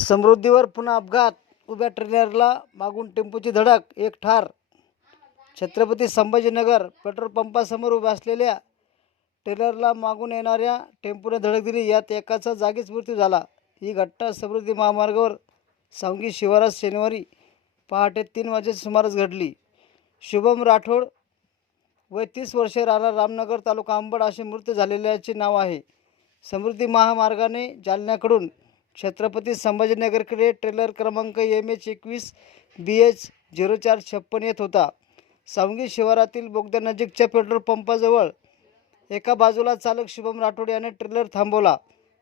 समृद्धीवर पुन्हा अपघात. उभ्या ट्रेलरला मागून टेम्पोची धडक एक ठार. छत्रपती संभाजीनगर पेट्रोल पंपासमोर उभ्या असलेल्या ट्रेलरला मागून येणाऱ्या टेम्पोने धडक दिली. यात एकाचा जागीच मृत्यू झाला. ही घटना समृद्धी महामार्गावर सांगी शिवारात शनिवारी पहाटे तीन वाजेच्या सुमारास घडली. शुभम राठोड वय तीस वर्षे राहणार रामनगर तालुका अंबड असे मृत्यू झालेल्याचे नाव आहे. समृद्धी महामार्गाने जालन्याकडून छत्रपती संभाजीनगरकडे ट्रेलर क्रमांक एम एच एकवीस बी एच झिरो चार छप्पन येत होता. सावंगी शिवारातील बोगद्यानजीकच्या पेट्रोल पंपाजवळ एका बाजूला चालक शुभम राठोड याने ट्रेलर थांबवला.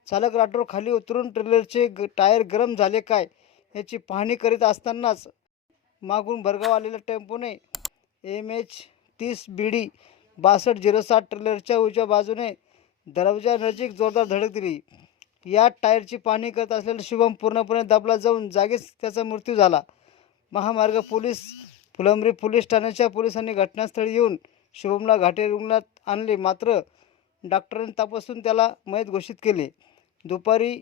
चालक राठोड खाली उतरून ट्रेलरचे ग टायर गरम झाले काय याची पाहणी करीत असतानाच मागून भरगाव आलेल्या टेम्पोने एम एच तीस बी डी बासष्ट झिरो सात ट्रेलरच्या उजव्या बाजूने दरवाजानजीक जोरदार धडक दिली. या टायरची पाहणी करत असलेला शुभम पूर्णपणे दबला जाऊन जागीच त्याचा मृत्यू झाला. महामार्ग पोलीस फुलंब्री पोलीस ठाण्याच्या पोलिसांनी घटनास्थळी येऊन शुभमला घाटे रुग्णात आणले. मात्र डॉक्टरांनी तपासून त्याला मयत घोषित केले. दुपारी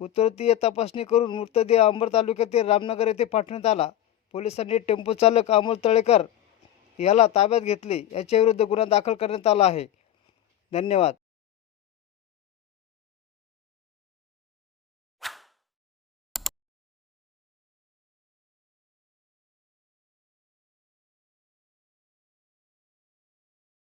उत्तरतीय तपासणी करून मृतदेह अंबर तालुक्यातील रामनगर येथे पाठवण्यात आला. पोलिसांनी टेम्पो चालक अमोल तळेकर याला ताब्यात घेतले. याच्याविरुद्ध गुन्हा दाखल करण्यात आला आहे. धन्यवाद.